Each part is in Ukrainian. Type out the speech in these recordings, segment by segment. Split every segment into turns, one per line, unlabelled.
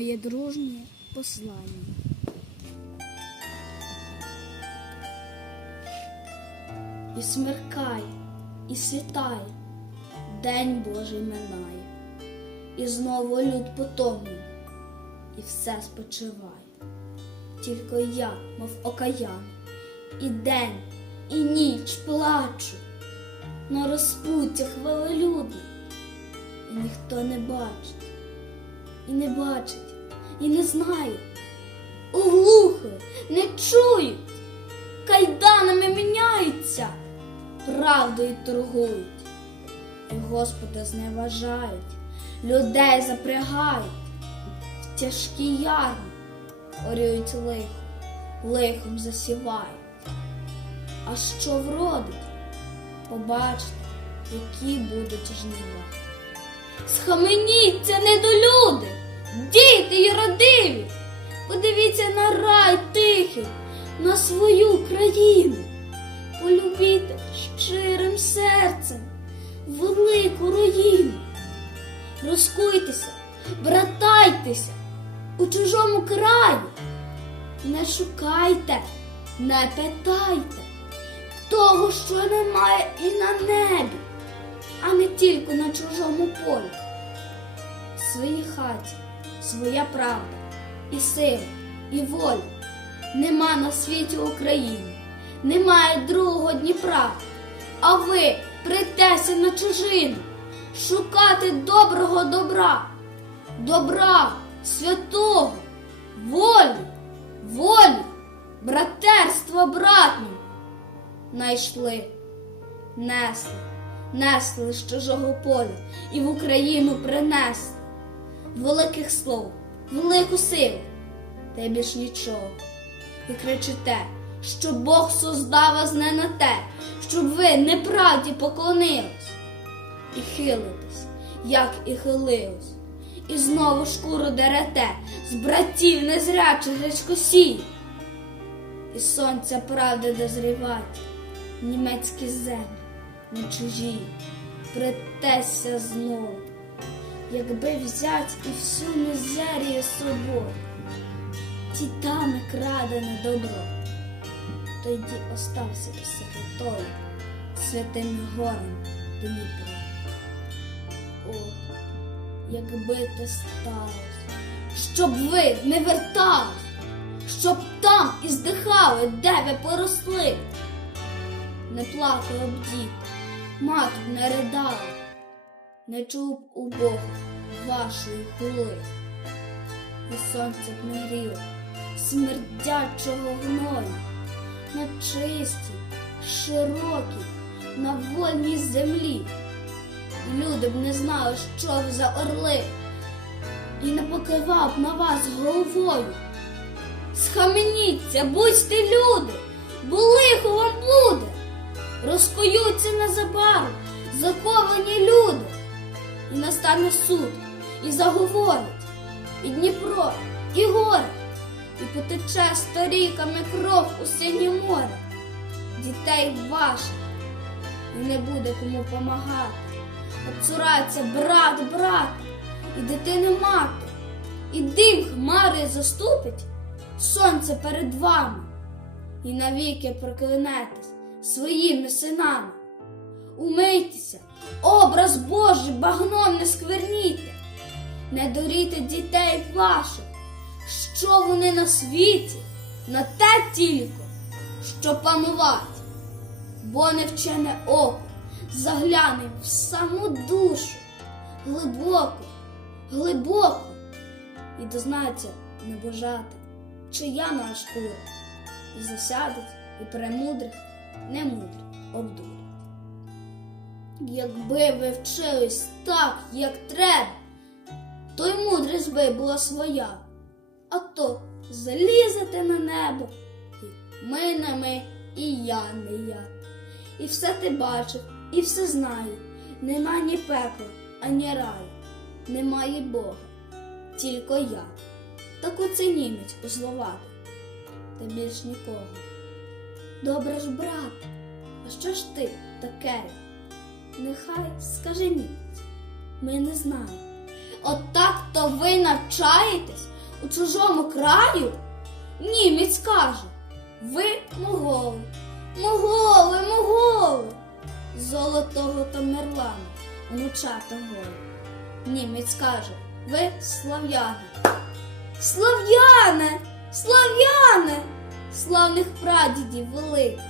Моє дружнє послання. І смеркає, і світає, День Божий минає, і знову люд потомлює, і все спочиває. Тільки я, мов окаян, і день, і ніч плачу на розпуттях велелюдних, і ніхто не бачить, і не бачить, і не знає, оглухли, не чують, кайданами міняються, правдою торгують, і Господа зневажають, людей запрягають, в тяжкі ярми орюють лихо, лихом засівають. А що вродить? Побачите, які будуть жнива. Схаменіться, недолюди, діти й родиві, подивіться на рай тихий, на свою країну. Полюбіте щирим серцем велику руїну. Розкуйтеся, братайтеся у чужому краю. Не шукайте, не питайте того, що немає і на небі, а не тільки на чужому полі. В своїй хаті своя правда, і сила, і воля. Нема на світі України, немає другого Дніпра, а ви притеся на чужину, шукати доброго добра, добра, святого, волі, волі, братерства братнім найшли, несли, несли з чужого поля і в Україну принесли великих слов, велику силу, та й більш нічого. І кричите, що Бог создав вас не на те, щоб ви неправді поклонились. І хилитесь, як і хилились, і знову шкуру дерете з братів незрячих гречкосіїв. І сонця правди дозрівать, німецькі землі, не чужі, притеся знову, якби взять і всю мізерію собою, тітами крадене добро, тоді остався би святою, святим горем Дніпро. О, якби те сталося, щоб ви не вертались, щоб там і здихали, де ви поросли. Не плакали б діти, мати б не ридала, не чув у Бога вашої хули. І сонце б не смердячого гною на чистій, широкій, на вольній землі. Люди б не знали, що ви за орли, і не покивав на вас головою. Схаменіться, будьте люди, бо лихо вам буде. Розкоються незабаром заковані люди, і настане суд, і заговорить, і Дніпро, і горе, і потече сторіками кров у синє море, дітей ваших, і не буде кому помагати. Обцурається брат брата, і дитини мати, і дим хмари заступить сонце перед вами, і навіки проклянетесь своїми синами. Умийтеся, образ Божий багном не скверніте, не доріте дітей ваших, що вони на світі, на те тільки, що панувати, бо невчене око загляне в саму душу, глибоко, глибоко, і дознається небожати, чия наш шкура, і засядуть, і премудрих, немудрих обдурять. Якби ви вчились так, як треба, то й мудрість би була своя, а то залізете на небо, і ми не ми, і я не я. І все ти бачив, і все знаю. Нема ні пекла, ані раю, немає Бога, тільки я. Так оце німець узловатий, та більш нікого. Добре ж, брат, А що ж ти таке? Нехай скаже німець. Ми не знаємо. От так то ви навчаєтесь у чужому краю? Німець каже, ви моголи, моголи, моголи, золотого Тамерлана, внучата гори. Німець каже, ви слав'яни. Слав'яне, слав'яне, славних прадідів великих,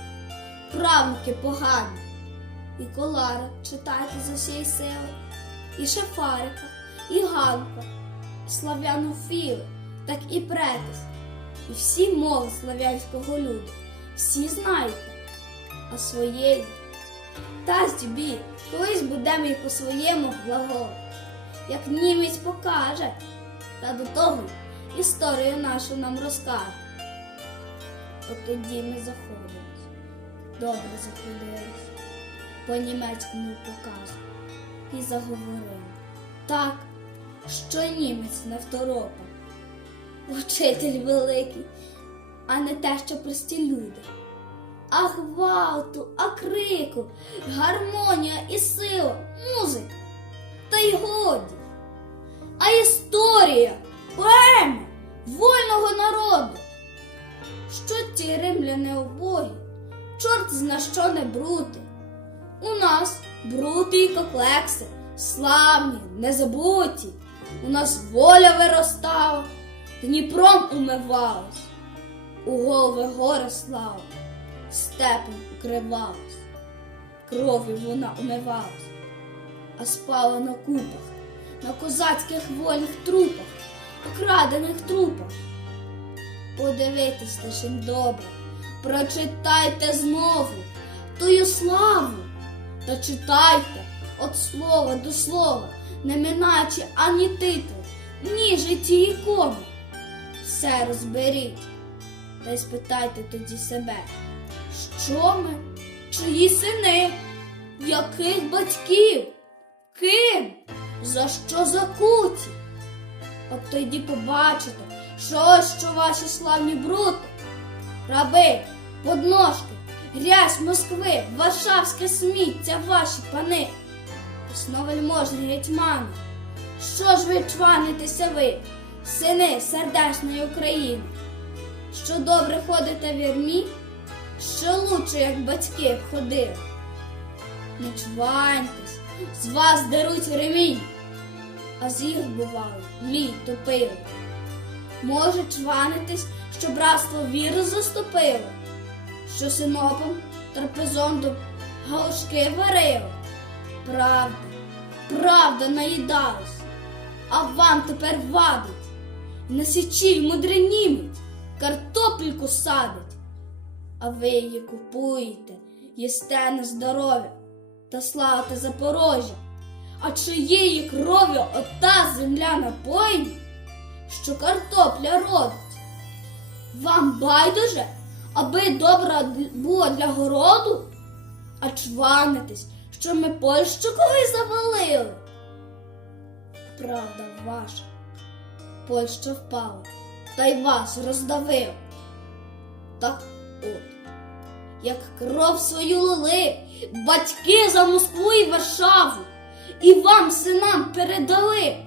правнуки погані. І колара читайте з усієї сили, і Шафарика, і Ганка, слав'янофіли, так і претесь, і всі мови слав'янського люду, всі знаєте, а своєї. Та здібі, колись будемо і по-своєму глаголити, як німець покаже, та до того історію нашу нам розкаже. От тоді ми заходились, добре заходились, по німецькому показу і заговорили. Так, що німець не второпав. Учитель великий, а не те, що прості люди. А гвалту, а крику, гармонія і сила, музика. Та й годі. А історія, поема вольного народу. Що ті римляни убогі, чорт зна що не брути. У нас брути і коклекси, славні, незабуті. У нас воля виростала, Дніпром умивалась, у голови гори слава, степом укривалась, кров'ю вона умивалась, а спала на купах, на козацьких вольних трупах, окрадених трупах. Подивитись лишень добре, прочитайте знову тую славу, та читайте від слова до слова, не минаючи ані титул, ні житті ікони. Все розберіть, та й спитайте тоді себе, що ми, чиї сини, яких батьків, ким, за що закуті? От тоді побачите, що що ваші славні брути, раби, подножки, грязь Москви, Варшавське сміття, ваші пани, Основельможні гетьмани, що ж ви чванитеся ви, сини сердечної України, що добре ходите в вірмі, що лучше, як батьки ходили. Не чваньтесь, з вас деруть ремінь, а з їх бувало лій топили. Може чванитись, що братство віру заступило, що синопом трапезом до галушки варило. Правда, правда наїдалась, а вам тепер вадить. На січі мудренімець картопельку садить, а ви її купуєте, їсте на здоров'я та славите Запорожжя. А чиєї кров'ю ота земля напоїна, що картопля родить? Вам байдуже, аби добра була для городу, а чванитесь, що ми Польщу колись завалили. Правда ваша, Польща впала, та й вас роздавив. Так от, як кров свою лили, батьки за Москву і Варшаву, і вам, синам, передали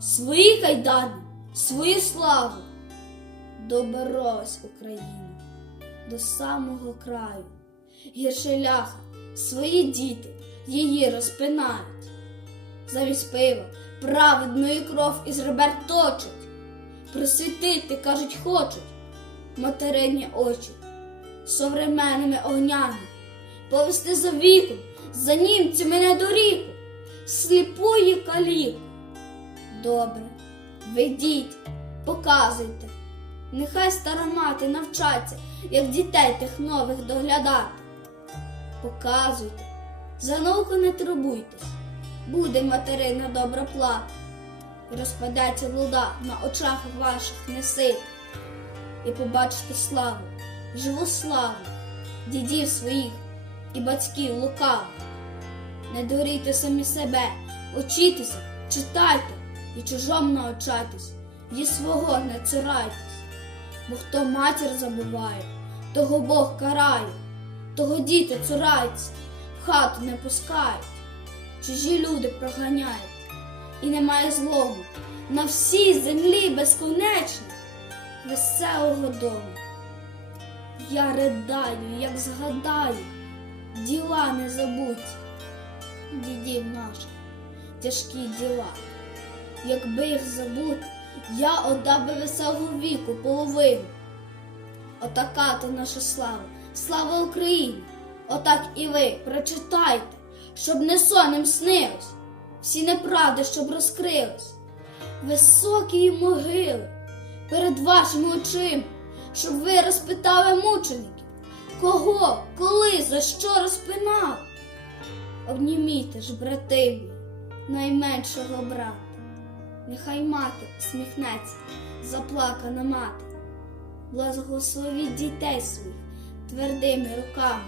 свої кайдани, свою славу. Доборолась Україна до самого краю. Гірше ляха, свої діти її розпинають. Замість пива праведної кров із ребер точать. Просвітити, кажуть, хочуть материні очі современними огнями, повести за віком, за німцями на доріку, сліпої каліку. Добре, ведіть, показуйте, нехай стара мати навчаться, як дітей тих нових доглядати. Показуйте, за науку не турбуйтесь, буде материна добра плата, розпадеться луда на очах ваших несит, і побачите славу, живу славу, дідів своїх і батьків лукавих. Не дурійте самі себе, учітеся, читайте і чужом навчайтесь, і свого не цурайтесь, бо хто матір забуває, того Бог карає, того діти цураються, в хату не пускають, чужі люди проганяють, і немає злому на всій землі безконечно веселого дому. Я ридаю, як згадаю, діла не забуті, дідів наших тяжкі діла. Якби їх забути, я отдав би веселого віку половину. Отака то наша слава, слава Україні! Отак і ви прочитайте, щоб не сонем снилось, всі неправди, щоб розкрились, високі могили перед вашими очима, щоб ви розпитали мучеників, кого, коли, за що розпинав. Обніміте ж, брати найменшого брата. Нехай мати сміхнеться, заплакана мати, благословіть дітей своїх твердими руками,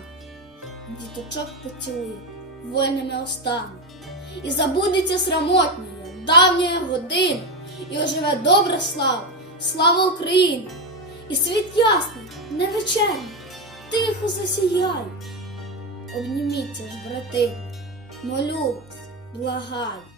діточок поцілує вольними устами, і забудеться срамотньою давня година, і оживе добра слава, слава Україні, і світ ясний, невечерний, тихо засіяє. Обніміться ж, брати, молю вас, благаю.